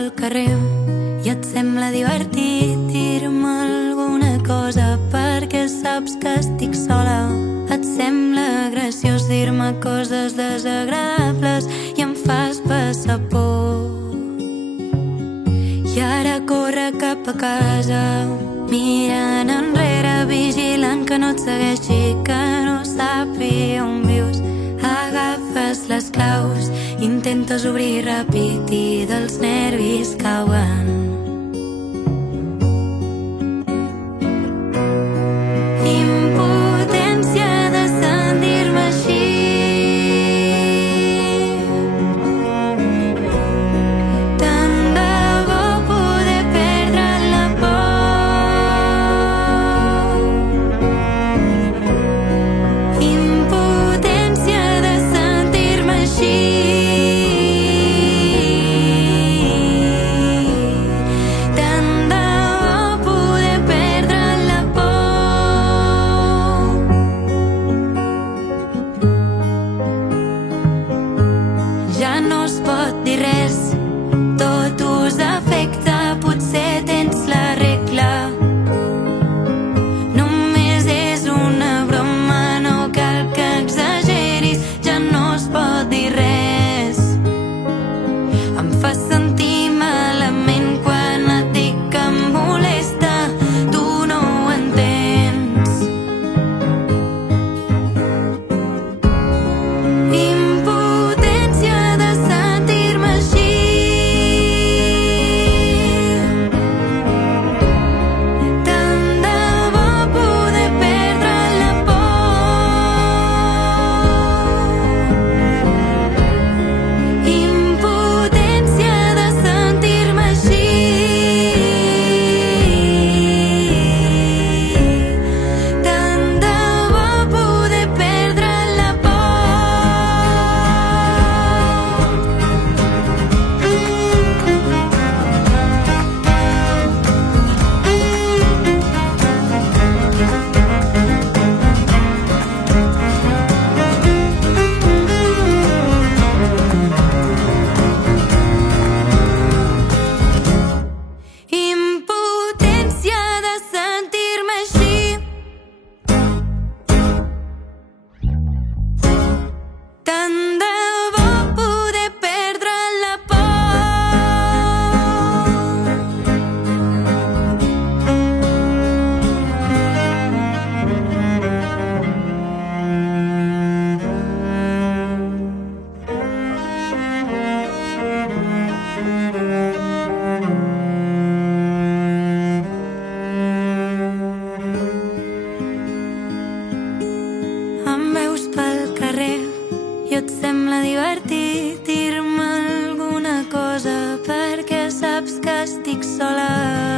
pel carrer i et sembla divertit dir-me alguna cosa perquè saps que estic sola. Et sembla graciós dir-me coses desagradables i em fas passar por. I ara corre cap a casa, mirant enrere, vigilant que no et segueixi, que no sàpiga on vius. Agafes les claus, intentes obrir ràpid i dels nervis cauen. Impotència de sentir-me així. Tant de bo poder perdre la por. Impotència de sentir-me així. Tant de bo poder perdre la por. Ja no es pot dir res, tot us afecta, potser tens la regla. Només és una broma, no cal que exageris, ja no es pot dir res. Em fa sentir malament quan et dic que em molesta, tu no ho entens. Impotència de sentir-me així. Tant de bo poder perdre la por. Impotència de sentir-me així. Tant de bo poder perdre la por. Impotència de sentir-me així. Tant de bo poder perdre la Em veus pel carrer i et sembla divertit dir-me alguna cosa perquè saps que estic sola.